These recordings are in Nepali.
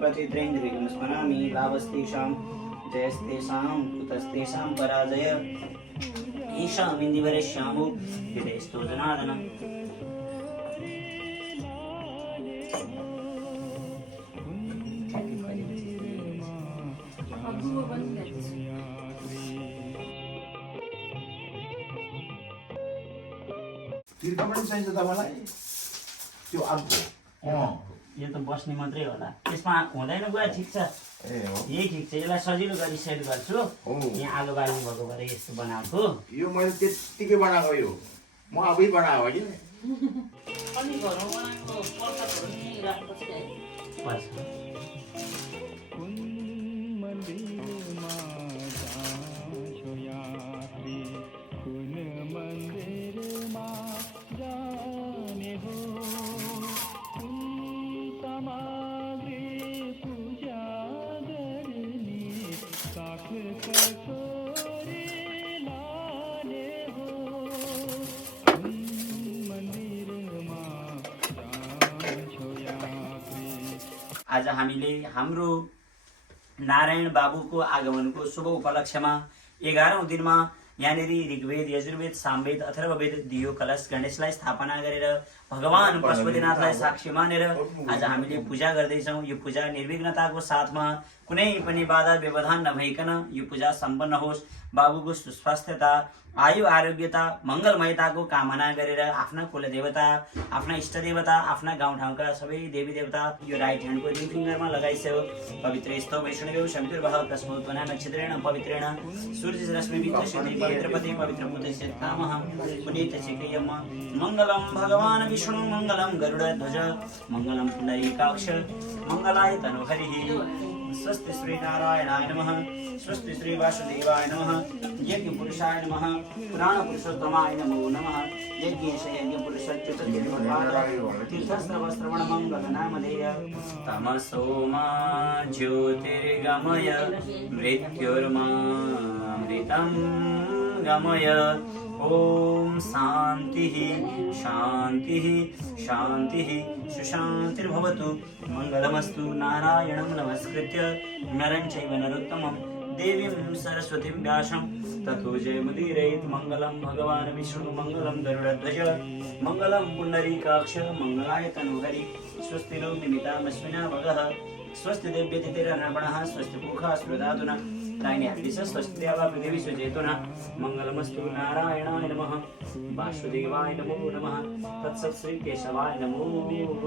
प्रतिद्रैन्द्रियं स्मरामि लाभस्तेषां जयस्तेषां कुतस्तेषां पराजय ईशाम् इन्दिवरश्यामो हृदयस्थो जनार्दन। तीर्थ पनि चाहिन्छ तपाईँलाई त्यो अर्को यो त बस्ने मात्रै होला, त्यसमा हुँदैन गयो। ठिक छ, यही ठिक छ। यसलाई सजिलो गरी सेट गर्छु। यहाँ आलु बाल्नु भएको भएर यस्तो बनाएको। यो मैले त्यत्तिकै बनाएको, यो म आफै बनाएको कि अनि घरमा बनाएको प्रसादहरू नि राख्नुपर्छ है। आज हामीले हाम्रो नारायण बाबुको आगमनको शुभ उपलक्ष्यमा 11औं दिनमा यहाँनिर ऋग्वेद, यजुर्वेद, सामवेद, अथर्ववेद दियो कलश गणेशलाई स्थापना गरेर भगवान पशुपतिनाथलाई साक्षी मानेर आज हामीले पूजा गर्दैछौँ। यो पूजा निर्विघ्नताको साथमा कुनै पनि बाधा व्यवधान नभइकन यो पूजा सम्पन्न होस्। बाबुको सुस्वास्थ्यता, आयु आरोग्यता, मङ्गलमयताको कामना गरेर आफ्ना कुलदेवता, आफ्ना इष्टदेवता, आफ्ना गाउँठाउँका सबै देवी देवता यो राइट ह्यान्डको रिङ फिङ्गरमा लगाइसक्यो। पवित्र स्तव वैष्णवेव शमितुर्वः प्रस्फोत्पन्ना नक्षत्रेण पवित्रेण सूर्यरश्मिविद्युषिते पवित्रपते पवित्रभूतस्य कामः पुनीतचिकयम्। मङ्गलं भगवान् विष्णु मङ्गलं गरुडध्वज मङ्गलं पुण्डरीकाक्ष मङ्गलाय तनुहरिः। स्वस्ति श्री नारायणाय नमः। स्वस्ति श्री वासुदेवाय नमः। यज्ञ पुरुषाय नमः। पुराण पुरुषोत्तमाय नमो नमः। यज्ञेश यज्ञ पुरुष तीर्थस्त्रवस्त्रवण मंगल नामधेय। तमसो मा ज्योतिर्गमय मृत्युर्मामृतं गमय। ओम शांति शांति शांति सुशांतिर्भवतु। मंगलमस्तु। नारायणं नमस्कृत्य नरं चैव नरोत्तमं देवीं सरस्वतीं व्यासं ततो जयमुदीरयेत्। मंगलं भगवान् विष्णु मंगलं गरुडध्वज मंगलं पुण्डरीकाक्ष मंगलाय तनुहरि। स्वस्ति नो मिमितामश्विना भगः स्वस्ति देव्यतिथिरर्पणः स्वस्ति पूषा स्मृदातुना तायिनी हरिष स्वस्ति देवा पृथिवी सुचेतुना। मंगलमस्तु। नारायणाय नमः। वासुदेवाय नमो नमः। तत्सत् श्री केशवाय नमो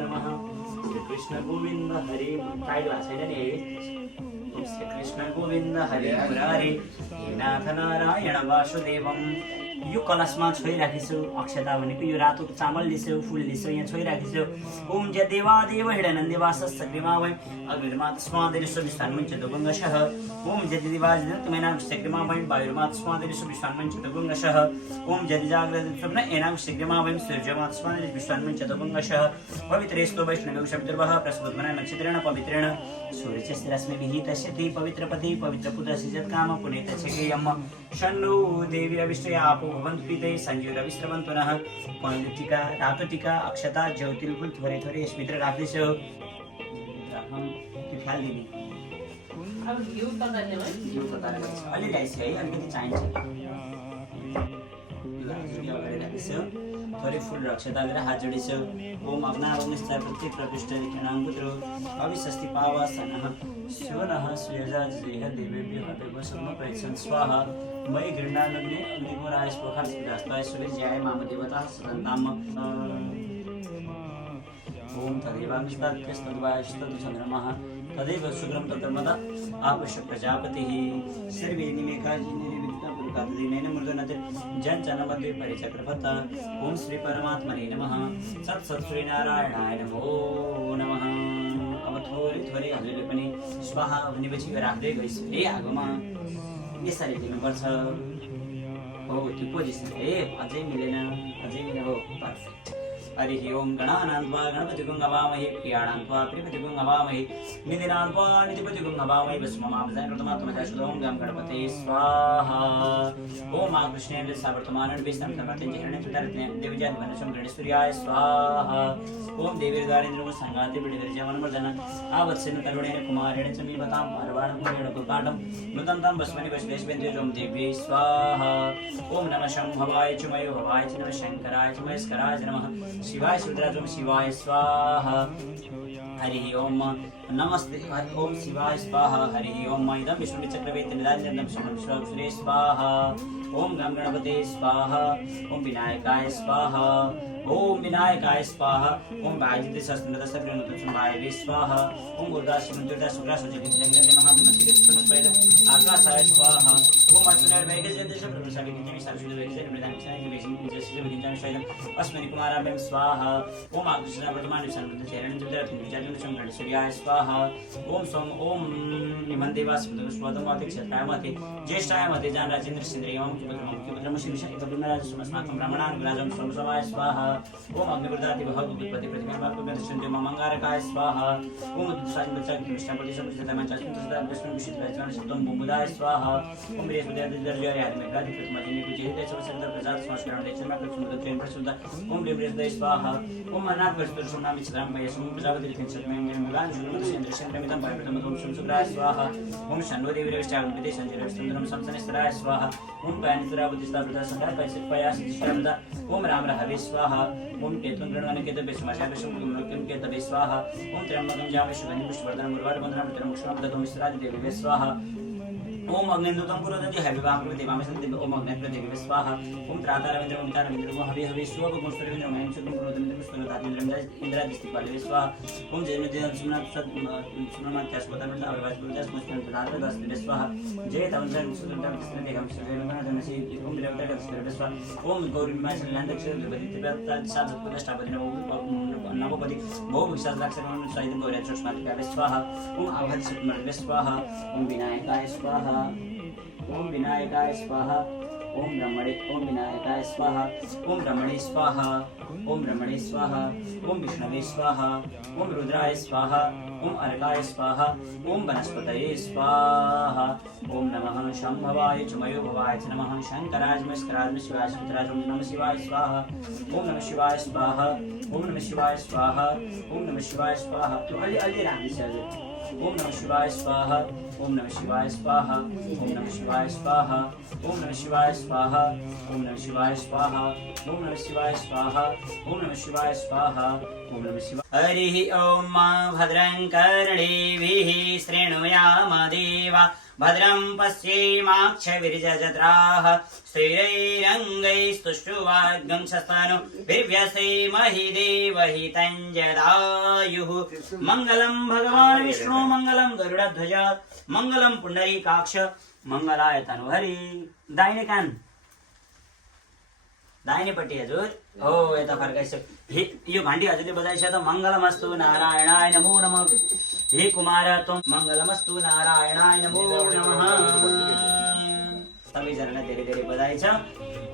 नमः। श्री कृष्ण गोविंद हरे टाइटल छैन नि श्री कृष्ण गोविंद हरे मुरारी हे नाथ नारायण वासुदेवम। यो कलशमा छोइराखेछु अक्षता भनेको यो रातो चामल लिसो फूल लिसो यहाँ छोइराखेछु। ओम जय देवादेव हिडनन्दिवासस् सग्रीमावै अग्निर्मातस्मादिनिस्वभिष्टान्मञ्चतो गङ्गशः। ओम जय दिवादिन तुमेनां सग्रीमावै वायुर्मातस्मादिनिस्वभिष्टान्मञ्चतो गङ्गशः। ओम जय जाग्रत स्वप्न एनां सग्रीमावै सूर्यमातस्मादिनिस्वभिष्टान्मञ्चतो गङ्गशः। पवित्रेस्तो वैष्णवेव शब्दर्वः प्रस्फुटमना नक्षत्रेण पवित्रेण सूर्यचस्रश्मिभिः तस्यति पवित्रपति पवित्रपुत्रसिजत्काम पुनीतच्छकेयम्। शन्नो देवी अविष्टया आपो भवन्तु पीते संयुरविश्रवन्तु नः। पहेँलो टीका रातो टीका अक्षता ज्योतिर्फुल थोरै थोरै यसभित्र राख्दैछु। त्यो ख्याल दिदी अब घिउ ततार्ने है अलि राइस है अलिकति चाहिन्छ। थोरै फुल रक्षता गरेर हात जोडिछु। ओम अग्नावग्निश्च प्रत्येक प्रविष्ट ऋणाङ्कुत्रो अविशस्ति पावासनः शिवनः सुयजा जयः देवेभ्यः देवसम्म प्रयच्छन् स्वाहा। मयि गृह्णाग्ने अग्निगोराय स्पोखान् सिद्धास्ताय सुलिज्याय माम देवताः सदन्ताम्। ओम तदेवांस्तद्वायस्तद् चन्द्रमः तदेव शुक्रं तत्रमदा आपश्य प्रजापतिः। सर्वे निमेकाजिनिर्विघ्नपुरुकादिनेन मृदुनतिर् जञ्चनमध्ये परिचक्रपता। ओम श्री परमात्मने नमः। सत् सत् श्री नारायणाय नमो नमः। अब थोरै थोरै हजुरले पनि स्वाहा भनेपछि राख्दै गइस् है आगोमा यसरी दिनुपर्छ। हो त्यो पोजिसन ए अझै मिलेन हो पर्फेक्ट। हरिः ओम गणानान्त्वा गणपतिगुं हवामहे प्रियाणान्त्वा प्रियपतिगुं हवामहे निधिनान्त्वा निधिपतिगुं हवामहे भस्ममापदाय कृतमात्मजाशुदों गं गणपते स्वाहा ओम आकृष्णेन्द्र सावर्तमानं विष्णं तमर्त्यं हिरण्यं तुतरत्ने देवजातमनुषं गणेशसूर्याय स्वाहा ओम देवीर्गारेन्द्रं संगाते बिडिविर्जवनमर्दन आवत्सेन करुणेन कुमारेण च मीवतां पारवाणं पुरेण कुपाटं मृदन्तं भस्मनि वश्वेश्वेन्द्रं देव्यै स्वाहा ओम नमः शंभवाय च मयो भवाय च नमः शंकराय च महेश्वराय च नमः शिवाय शिवराजं शिवाय स्वाहा हरिः ओम नमस्ते ओम शिवाय स्वाहा हरिः ओम इदं विष्णुचक्रवर्ती निराजनं विष्णुश्री स्वाहा ओम गं गणपते स्वाहा ओम विनायकाय स्वाहा ओम विनायकाय स्वाहा ओम भाजिते शस्त्रदशप्रणुतं वायवे स्वाहा ओम उर्गाश्रमंत्युर्दा शुक्रासुजगितजंगते महात्मसिद्धिस्वनुपैद आकाशाय स्वाहा ओम अश्विनर्वैगजयदेश प्रभुसविकिञ्चमि सरस्वतीवैगजयं मृदांक्षायं अस्मिन् कुमाराभ्यं स्वाहा ओम आकृष्णवर्तमानविषाणुचरणं गणेशसूर्याय स्वाहा ओम सोम ओम निमन्देवास्पदस्वतमाति क्षेत्रायमते ज्येष्ठायमते जानराजेन्द्र सिंद्रियं मुख्यपुत्रमुषिविषयकविमराजस्मस्माकं ब्राह्मणानुग्राजं स्वसमाय स्वाहा ओम अग्निवृदाति भगवती प्रतिप्रतिमा मंगारकाय स्वाहा ओम दुष्टाचक्र विष्णुपति समस्तमचाचन्द्रसदा विष्णु विष्णुदाय शब्दं बुमुदाय स्वाहा ओम बृहस्पतिर्जय आदिमेघादि प्रतिमाजिनी कुजेते सर्वसंग प्रसाद संस्करण देशमा प्रचुंद प्रसुद्ध ओम देवृहृदय स्वाहा ओम अनाथ वस्तुर्षुनामि चित्रं वयसुं प्रजापति किंचत्मयं मुगान शुक्रमचन्द्र चन्द्रमिदं परमिदं सुसुग्राय स्वाहा ओम शन्नो देवीरविष्टागुणपति संजयविष्णुन्द्रं संसनेश्वराय स्वाहा ओम पायनितरावतिस्तावृता संध्या पयसिष्टावृता ओम राम हवे स्वाहा ओम केतुं गणवान केतु विष्माशा विष्णुं केतु स्वाहा ओम त्र्यंबकं जामि शुभं पुष्पवर्धनं मुर्वारुबन्धनं त्र्यंबकं मिश्रादि देवी स्वाहा ओम अग्निन्दुतं पुरोदति हविवां देवामि ओम अग्निप्रदेवी स्वाहा ओम त्रातारविन्द्रं मितारविन्द्रं हवि हवि स्वगुणस्वरविन्द्रं मयं सुखं पुरोदमिन्द्रं स्तुनतादिन्द्रं इन्द्रादिस्तिपालवे स्वाहा ओम जयनुदेवं सुमनात्यास्पदमिन्द्रं अववास्पदस्मस्मं तदारदस्तिवे स्वाहा जय तमजं सुदन्तं कृष्णदेहं सुदेवनाथनसि ओम देवतागस्तिवे स्वाहा ओम गौरीमाचलनन्दक्षरद्वदितिव्यात्ता साधुपुनष्टापदिनवो नवपदि बहुविशालाक्षरं सहितं गौर्याचोष्मातिकावे स्वाहा ओम अभद्सुत्मर्वे स्वाहा ओम विनायकाय स्वाहा ओम विनायकाय स्वाहा ओम विनायकाय स्वाहा ओम ब्रह्मणे स्वाहा ओम ब्रह्मणे स्वाहा ओम विष्णवे स्वाहा ओम रुद्राय स्वाहा ओम अर्काय स्वाहा ओम वनस्पतये स्वाहा ओम नमः शंभवाय च मयो भवाय च नमः शंकराय मस्कराय शिवाय सुतराय ओम नमः शिवाय स्वाहा ओम नमः शिवाय स्वाहा ओम नमः शिवाय स्वाहा ओम नमः शिवाय स्वाहा तो अली राम जी ओम नमः शिवाय स्वाहा ओम नमः शिवाय स्वाहा ओम नमः शिवाय स्वाहा ओम नमः शिवाय स्वाहा ओम नमः शिवाय स्वाहा ओम नमः शिवाय स्वाहा ओम नमः शिवाय स्वाहा ओम नमः शिवाय हरिः ओम भद्रं कर्णेभिः शृणुयाम देवा भद्रं पश्येमाक्षविर्यजत्राः स्थिरैरङ्गैस्तुष्टुवाग्गं शस्तानो विर्व्यसेमहि देवहितं जदायुः मङ्गलं भगवान् विष्णु मङ्गलं गरुडध्वज मङ्गलं पुण्डरीकाक्ष मङ्गलाय तनुहरि दाहिने कान दाहिनेपट्टि हजुर हो यता फर्काइछ यो घण्टी हजुरले बजाइछ त मङ्गलमस्तु नारायणाय नमो नमः हे कुमार तुम मङ्गलमस्तु नारायणाय नमो नमः सबैजनालाई धेरै धेरै बधाई छ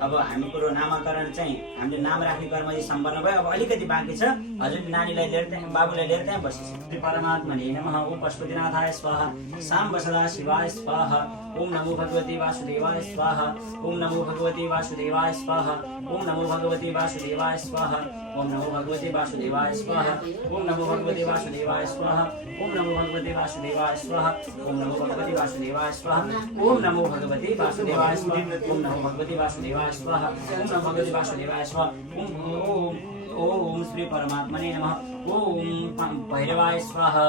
अब हामी कुरो नामकरण चाहिँ हामीले नाम राख्ने कर्म चाहिँ सम्पन्न भयो अब अलिकति बाँकी छ हजुर नानीलाई लिएर त्यहाँ बाबुलाई लिएर त्यहाँ बसेछ श्री परमात्मने नमः ओम पशुपतिनाथाय स्वाहा साम्ब सदा शिवाय स्वाहा ओम नमो भगवते वासुदेवाय स्वाहा ओम नमो भगवते वासुदेवाय स्वाहा ओम नमो भगवते वासुदेवाय स्वाहा ओम नमो भगवते वासुदेवाय स्वाहा ओम नमो भगवते वासुदेवाय स्वाहा ओम नमो भगवते वासुदेवाय स्वाहा ओम नमो भगवते वासुदेवाय स्वाहा ओम नमो भगवते वासुदेवाय स्वाहा ओम नमो भगवते वासुदेवाय स्वाहा ओम नमो भगवते वासुदेवाय स्वाहा ओम श्री परमात्मने नमः ओम भैरवाय स्वाहा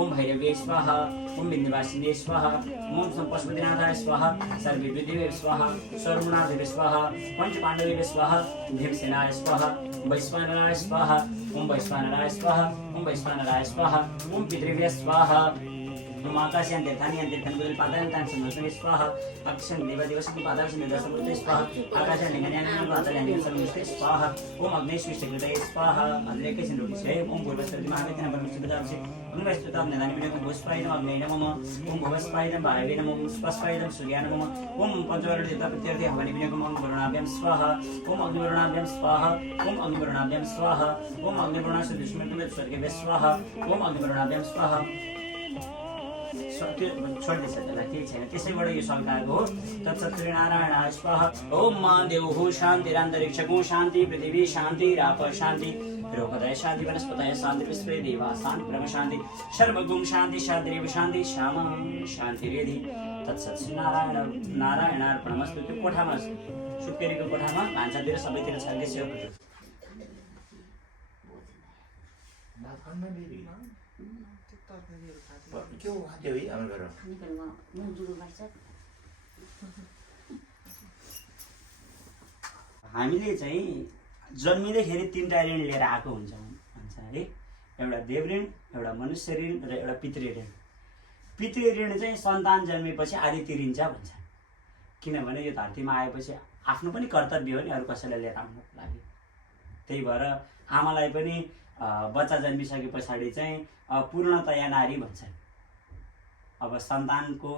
ओम भैरवे स्वाहा ओम विन्ध्यवासिने स्वाहा ओम पशुपतिनाथाय स्वाहा सर्वेदेवे स्वाहा सर्वगुणादेवे स्वाहा पंचपाण्डवेभ्यः स्वाहा भीमसेनाय स्वाहा वैश्वानराय स्वाहा ओम वैश्वानराय स्वाहा ओम वैश्वानराय स्वाहा ओम पितृभ्यः स्वाहा ओम आकाशान तीर्थानि बदल पाताल समृत स्वाहा अक्षं देवदेवसति पाताल समृत स्वाहा आकाशान लिंगयान पाताल समृत स्वाहा ओम अग्नेश्वरकृते स्वाहा अद्रेके सिंधुसे ओम पूर्वस्त्रति महावेदन परमसिद्धांसे ओम वैस्तुतां नदानि विनोद भूस्पाय नमः अग्नेय नमः ओम भवस्पाय नमः वायवे नमः ओम स्पस्पाय नमः सूर्याय नमः ओम पंचवर्ण देवता प्रत्यर्थे हवनि विनोद ओम वरुणाभ्यां स्वाहा ओम अग्निवरुणाभ्यां स्वाहा ओम अग्निवरुणाभ्यां स्वाहा ओम अग्निवरुणास्य दुष्मन्तं स्वर्गे स्वाहा ओम अग्निवरुणाभ्यां स्वाहा छोड्दै छ त्यसलाई केही छैन त्यसैबाट यो शङ्काको हो तत्सत्श्री नारायण स्वाहा ओम मा देवः शान्तिरान्तरिक्षको शान्ति पृथिवी शान्ति राप शान्ति रोगदय शान्ति वनस्पतय शान्ति विश्वे देवा शान्ति ब्रह्म शान्ति सर्वगुण शान्ति शान्तिरेव शान्ति श्यामा शान्तिरेधि तत्सत्श्री नारायणार्पणमस्तु। त्यो कोठामा सुत्केरीको कोठामा भान्सातिर सबैतिर छर्केस्यो क्यों खाते हुई हाम्रो घर हामीले चाहिँ जन्मिँदैखेरि तीनटा ऋण लिएर आएको हुन्छ भन्छ है। एउटा देव ऋण, एउटा मनुष्य ऋण र एउटा पितृ ऋण। पितृ ऋण चाहिँ सन्तान जन्मेपछि आदि तिरिन्छ भन्छ, किनभने यो धरतीमा आएपछि आफ्नो पनि कर्तव्य हो नि अरू कसैलाई लिएर आउनको लागि। त्यही भएर आमालाई पनि बच्चा जन्मिसके पछाडि चाहिँ पूर्णतया नारी भन्छन्। अब सन्तानको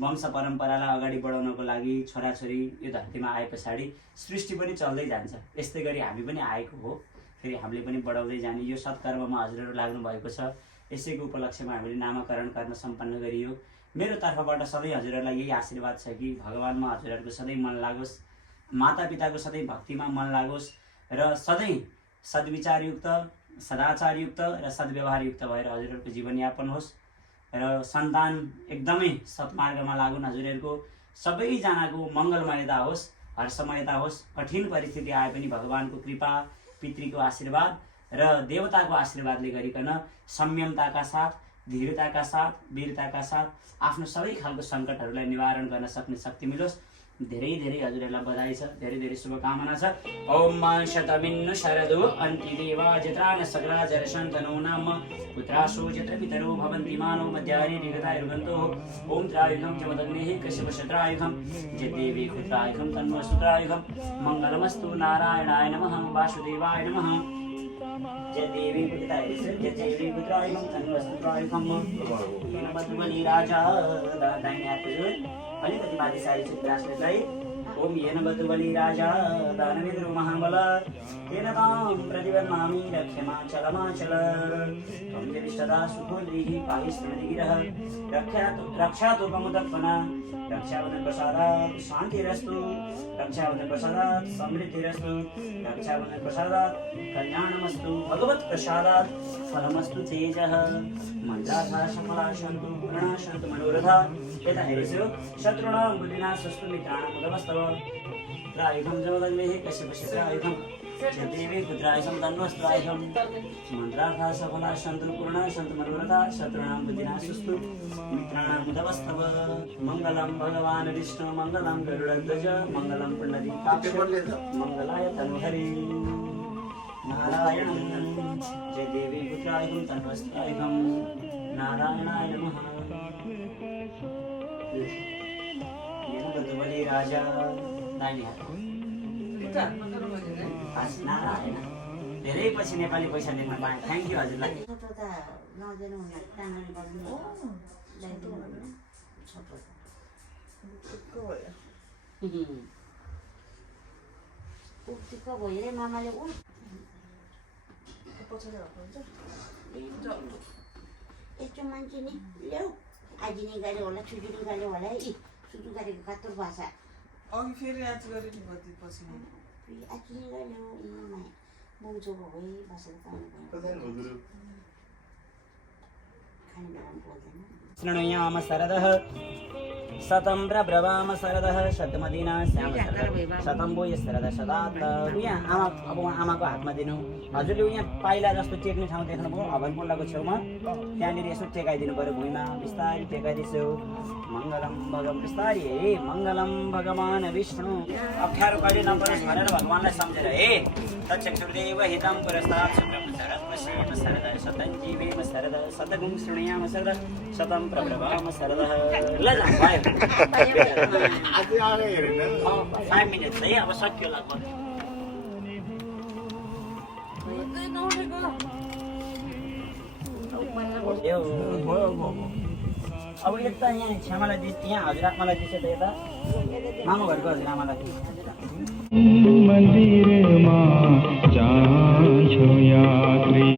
वंश परम्परालाई अगाडि बढाउनको लागि छोराछोरी यो धरतीमा आए पछाडि सृष्टि पनि चल्दै जान्छ। यस्तै गरी हामी पनि आएको हो, फेरि हामीले पनि बढाउँदै जाने यो सत्कर्ममा हजुरहरू लाग्नु भएको छ। यसैको उपलक्ष्यमा हामीले नामकरण गर्न सम्पन्न गरियो। मेरो तर्फबाट सधैँ हजुरहरूलाई यही आशीर्वाद छ कि भगवानमा हजुरहरूको सधैँ मन लागोस्, मातापिताको सधैँ भक्तिमा मन लागोस् र सधैँ सद्विचारयुक्त, सदाचारयुक्त र सद्व्यवहारयुक्त भएर हजुरहरूको जीवनयापन होस् र सन्तान एकदमै सत्मार्गमा लागुन्। हजुरहरूको सबैजनाको मङ्गलमयता होस्, हर्षमयता होस्। कठिन परिस्थिति आए पनि भगवानको कृपा, पितृको आशीर्वाद र देवताको आशीर्वादले गरिकन संयमताका साथ, धीरताका साथ, वीरताका साथ आफ्नो सबै खालको सङ्कटहरूलाई निवारण गर्न सक्ने शक्ति मिलोस्। धेरै धेरै हजुरहरूलाई बधाई छ, धेरै धेरै शुभकामना छ। ओम मा शतमिन्नु शरदो अन्ति देवा जित्रान सकला जरशन्तनो नाम पुत्रासो जत्र पितरो भवन्ति मानो मध्यानि निगतायुर्गन्तो ओम त्रायुधं जमदग्नेः कश्यपशत्रायुधं जदेवी पुत्रायुधं तन्वसुत्रायुधं मंगलमस्तु नारायणाय नमः वासुदेवाय नमः जदेवी पुत्रायुधं तन्वसुत्रायुधं बलि राजा दाइने अलिकति माथि सारी चित्रासले चाहिँ ओम येन बदुबली राजा दानवेन्द्र महाबल तेन तां प्रतिबन्नामि रक्ष्यमाचलमाचल त्वं जनिष्ठदा सुखोद्रीः पाहि स्मृतिगिरः रक्षातु कमुदत्पना रक्षावदन प्रसादात् शान्तिरस्तु रक्षावदन प्रसादात् समृद्धिरस्तु रक्षावदन प्रसादात् कल्याणमस्तु भगवत् प्रसादात् फलमस्तु तेजः मन्त्रार्थाः सफलाः सन्तु पूर्णाः सन्तु मनोरथाः यथा हेरेस्यो शत्रूणां बुद्धिनाशस्तु मित्राणां मुदमस्तव त्रायुधं जमदग्नेः कश्यपशत्रायुधं जदेवी पुत्रायुधं तन्वस्त्रायुधं मन्त्रार्थाः सफलाः सन्तु पूर्णाः सन्तु मनोरथाः शत्रूणां बुद्धिनाशस्तु मित्राणां मुदमस्तव मङ्गलं भगवान् विष्णु मङ्गलं गरुडध्वज मङ्गलं पुण्डरीकाक्ष मङ्गलाय तनुहरि नारायणं जदेवी पुत्रायुधं तन्वस्त्रायुधं नारायणाय नमः। बलि राजा नारायण धेरै पछि नेपाली पैसा लेख्न पाएँ। थ्याङ्क यू हजुरलाई। मामाले यस्तो मान्छे नि ल्याऊ आज नि गरे होला, छुट्टी नि गरे होला है। सुरु गरेको कत्रो भाषा अघि फेरि आज गरे नि पछि आज नि गरे बोल्छौँ है भाषा शृणुयाम शरदः शतं प्रब्रवाम शरदः शतमदिना श्याम शतं भो यस शरद शतात्। यहाँ आमाको हातमा दिनु। हजुरले यहाँ पाइला जस्तो टेक्ने ठाउँ देख्नुभयो हवनकुण्डको छेउमा, त्यहाँनिर यसो टेकाइदिनु पऱ्यो भुइँमा, बिस्तारै टेकाइदिन्छु। मङ्गलम भगवान् बिस्तारै हे मङ्गलम भगवान् विष्णु। अप्ठ्यारो कहिले नपरोस् भनेर भगवान्लाई सम्झेर हे तच्चक्षुर्देव हितं पुरस्तात् शुक्रम सरस्वती वसेम सरदा शतं जीवेम सरदा शतगुं शृणुयाम सरदा शतं प्रब्रवाम सरदा ल जाम भयो अझै अगाडि हेर्नु 5 मिनेट है अब सक्यो लगभग यो अब यता यहाँ छ्यामालाई दिस यहाँ हजुरआमालाई दिन्छ त यता मामा घरको हजुरआमालाई मन्दिरमा जान्छु या